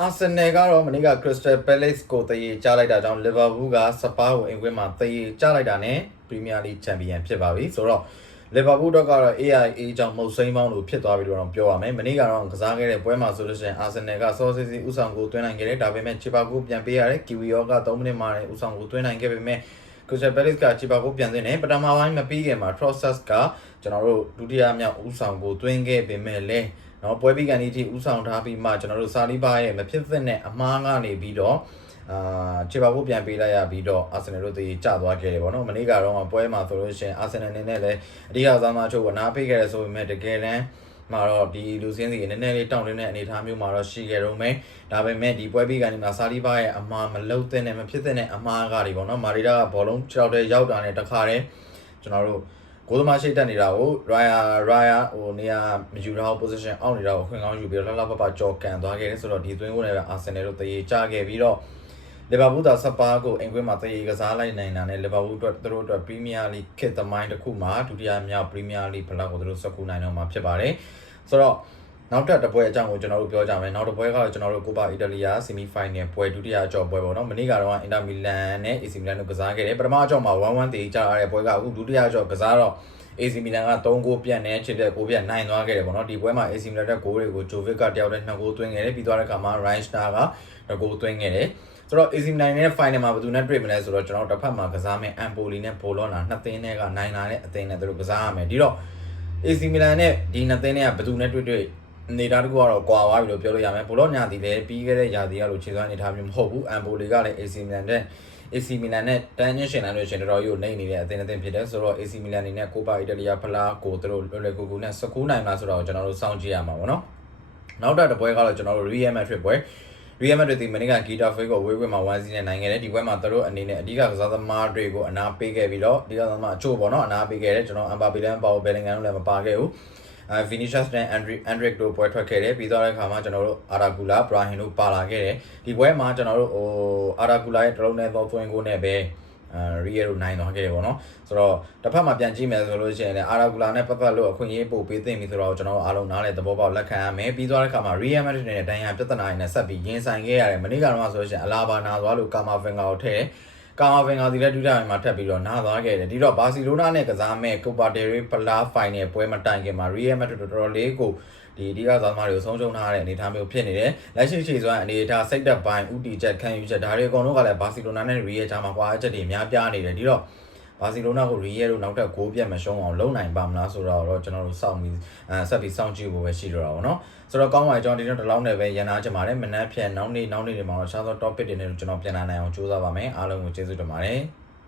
အာဆင်နယ်ကတော့မနေ့က Crystal Palace ကိုတရေကြားလိုက်တာကြောင့် Liverpool ကစပါးကိုအိမ်ကွင်းမှာတရေကြားလိုက်တာနဲ့ Premier League Champion ဖြစ်ပါပြီဆိုတော့ Liverpool တော့ကတော့ AIA ကြောင့်မုတ်စိမ်းပေါင်းလို့ဖြစ်သွားပြီလို့တော့ပြောရမယ်မနေ့ကတော့ကစားခဲ့တဲ့ပွဲမှာဆိုလို့ရှိရင်အာဆင်နယ်ကစောစစ်စီဥဆောင်ကိုသွင်းနိုင်ခဲ့တယ်ဒါပေမဲ့ချီပါကိုပြန်ပေးရတယ် Kiwi ရောက3မိနစ်မှလည်းဥဆောင်ကိုသွင်းနိုင်ခဲ့ပေမဲ့ Crystal Palace ကချီပါကိုပြန်သွင်းတယ်ပထမပိုင်းမပြီးခင်မှာ Trossard ကကျွန်တော်တို့ဒုတိယမြောက်ဥဆောင်ကိုသွင်းခဲ့ပေမဲ့လည်းနော်ပွဲပြီးကန်ဒီဥဆောင်ထားပြီးမှကျွန်တော်တို့စာလီဘာရဲ့မဖြစ်သင့်တဲ့အမှားကနေပြီးတော့ချေပါဖို့ပြန်ပေးလိုက်ရပြီးတော့အာဆင်နယ်တို့တည်ကျသွားခဲ့တယ်ဗောနော်မနေ့ကတော့ပွဲမှာဆိုလို့ရှိရင်အာဆင်နယ်အနေနဲ့လည်းအဓိကစားမချို့ကနားပေးခဲ့တယ်ဆိုပေမဲ့တကယ်တမ်းမှာတော့ဒီလူစင်းစီနည်းနည်းလေးတောင်းနေတဲ့အနေအထားမျိုးမှာတော့ရှိခဲ့တော့မယ်ဒါပေမဲ့ဒီပွဲပြီးကန်ဒီမှာစာလီဘာရဲ့အမှားမလုံးတဲ့နဲ့မဖြစ်တဲ့အမှားကတွေဗောနော်မာရီတာကဘောလုံး6တဲ့ရောက်တာနဲ့တခါတည်းကျွန်တော်တို့ကိုသမားရှိတက်နေတာကို Raya ဟိုနေရာမယူတော့ position အောက်နေတာကိုခွင့်ကောင်းယူပြီးတော့လှလှပပကြော်ကန်သွားခဲ့တယ်ဆိုတော့ဒီသွင်းကိုလည်းအာဆင်နယ်တို့တရေချခဲ့ပြီးတော့လီဗာပူးသာစပါးကိုအိမ်ကွင်းမှာတရေကစားလိုက်နိုင်တာနဲ့လီဗာပူးအတွက်သူတို့အတွက် Premier League ခေတ်သမိုင်းတစ်ခုမှာဒုတိယမြောက် Premier League ဖလားကိုသူတို့ဆက်ကူနိုင်တော့မှာဖြစ်ပါတယ်ဆိုတော့နောက်ထပ်တစ်ပွဲအကြောင်းကိုကျွန်တော်တို့ပြောကြမယ်နောက်တစ်ပွဲကတော့ကျွန်တော်တို့ကိုပါအီတလီယာ semi final ပွဲဒုတိယအကြော့ပွဲပေါ့နော်မနေ့ကတော့အင်တာမီလန်နဲ့ AC Milan တို့ကစားခဲ့တယ်ပထမအကြော့မှာ 1-1 တည်ကြရတဲ့ပွဲကအခုဒုတိယအကြော့ကစားတော့ AC Milan က3ဂိုးပြတ်နဲ့ချစ်တဲ့ဂိုးပြတ်နိုင်သွားခဲ့တယ်ပေါ့နော်ဒီပွဲမှာ AC Milan တဲ့ဂိုးတွေကို Jovic ကတယောက်တည်း2ဂိုးသွင်းခဲ့တယ်ပြီးသွားတဲ့အခါမှာ Reinstar က1ဂိုးသွင်းခဲ့တယ်ဆိုတော့ AC Milan နဲ့ final မှာဘယ်သူနဲ့တွေ့မလဲဆိုတော့ကျွန်တော်တို့တစ်ဖက်မှာကစားမယ် Empoli နဲ့ Bologna နှစ်သင်းနဲ့ကနိုင်လာတဲ့အသင်းနဲ့သူတို့ကစားရမယ်ဒီတော့ AC Milan နဲ့ဒီနှစ်သင်းနဲ့ကဘယ်သူနဲ့တွေ့နေတာတကူကတော့ကွာသွားပြီလို့ပြောလို့ရမယ်Bologna ဒီလည်းပြီးခဲ့တဲ့ရာသီကလို့ခြေစွမ်းအနေထားမျိုးမဟုတ်ဘူး Empoli ကလည်း AC Milan နဲ့AC Milan နဲ့တန်းချင်းရှင်နိုင်လို့ရှင်တော်ကြီးကိုနိုင်နေတဲ့အသင်းဖြစ်တယ်ဆိုတော့ AC Milan အနေနဲ့ကိုပါအီတလီယာဖလားကိုသူတို့လွယ်ကူကူနဲ့စကူးနိုင်မှာဆိုတော့ကျွန်တော်တို့စောင့်ကြည့်ရမှာပေါ့နော်နောက်တစ်ပွဲကတော့ကျွန်တော်တို့ Real Madrid ပွဲ Real Madrid ဒီမနေ့က Getafe ကိုဝေးခွင့်မှာ1-0နဲ့နိုင်ခဲ့တယ်ဒီပွဲမှာသူတို့အနေနဲ့အဓိကကစားသမားတွေကိုအနာပေးခဲ့ပြီးတော့အဓိကကစားသမားအချို့ပေါ့နော်အနာပေးခဲ့တယ်ကျွန်တော် Mbappe လည်းပေါ့ Bellingham လည်းမပါခဲ့ဘူးVinicius နဲ့ Endrick တို့ပွဲထွက်ခဲ့တယ်ပြီးတော့တဲ့အခါမှာကျွန်တော်တို့ Aragula Brahim တို့ပါလာခဲ့တယ်ဒီပွဲမှာကျွန်တော်တို့Aragula ရဲ့တလုံးနဲ့တော့သွင်းကိုနဲ့ပဲReal တို့နိုင်သွားခဲ့တယ်ပေါ့နော်ဆိုတော့တစ်ဖက်မှာပြန်ကြည့်မယ်ဆိုလို့ရှိရင်လည်း Aragula နဲ့ပတ်သက်လို့အခွင့်အရေးပို့ပေးသိမ့်ပြီဆိုတော့ကျွန်တော်တို့အားလုံးနားလည်သဘောပေါက်လက်ခံရမယ်ပြီးတော့တဲ့အခါမှာ Real Madrid နဲ့ဒဏ်ရာပြဿနာတွေနဲ့ဆက်ပြီးရင်ဆိုင်ခဲ့ရတယ်မနေ့ကတော့ဆိုလို့ရှိရင်အလာဘာနာသွားလို့ Camavinga ကိုထည့်ကာမာဗင်ဂါဒီလည်းဒုတိယမှာထပ်ပြီးတော့နားသွားခဲ့တယ်ဒီတော့ဘာစီလိုနာနဲ့ကစားမဲ့ကိုပါတယ်ရီဖလားဖိုင်နယ်ပွဲမတိုင်ခင်မှာ Real Madrid တော်တော်လေးကိုဒီအဓိကစားသမားတွေကိုဆုံးရှုံးထားတဲ့အနေအထားမျိုးဖြစ်နေတယ်လက်ရှိခြေစွမ်းအနေအထားစိတ်သက်ပိုင်းဥတီချက်ခံယူချက်ဒါတွေအကုန်လုံးကလည်းဘာစီလိုနာနဲ့ Real ကြားမှာကွာအချက်တွေအများပြားနေတယ်ဒီတော့ဘာစီလိုနာကို Real တို့နောက်ထပ်ဂိုးပြတ်မရှုံးအောင်လုပ်နိုင်ပါမလားဆိုတော့ကျွန်တော်တို့စောင့်ပြီးဆက်ပြီးစောင့်ကြည့်ဖို့ပဲရှိတော့တာပေါ့နော်ဆိုတော့ကောင်းပါကျွန်တော်ဒီတော့ဒီလောက်နဲ့ပဲရန်နာချင်ပါတယ်မနက်ဖြန်နောက်နေ့တွေမှာတော့ရှားသော topic တွေနဲ့ကျွန်တော်ပြန်လာနိုင်အောင်ကြိုးစားပါမယ်အားလုံးကိုကျေးဇူးတင်ပါတယ်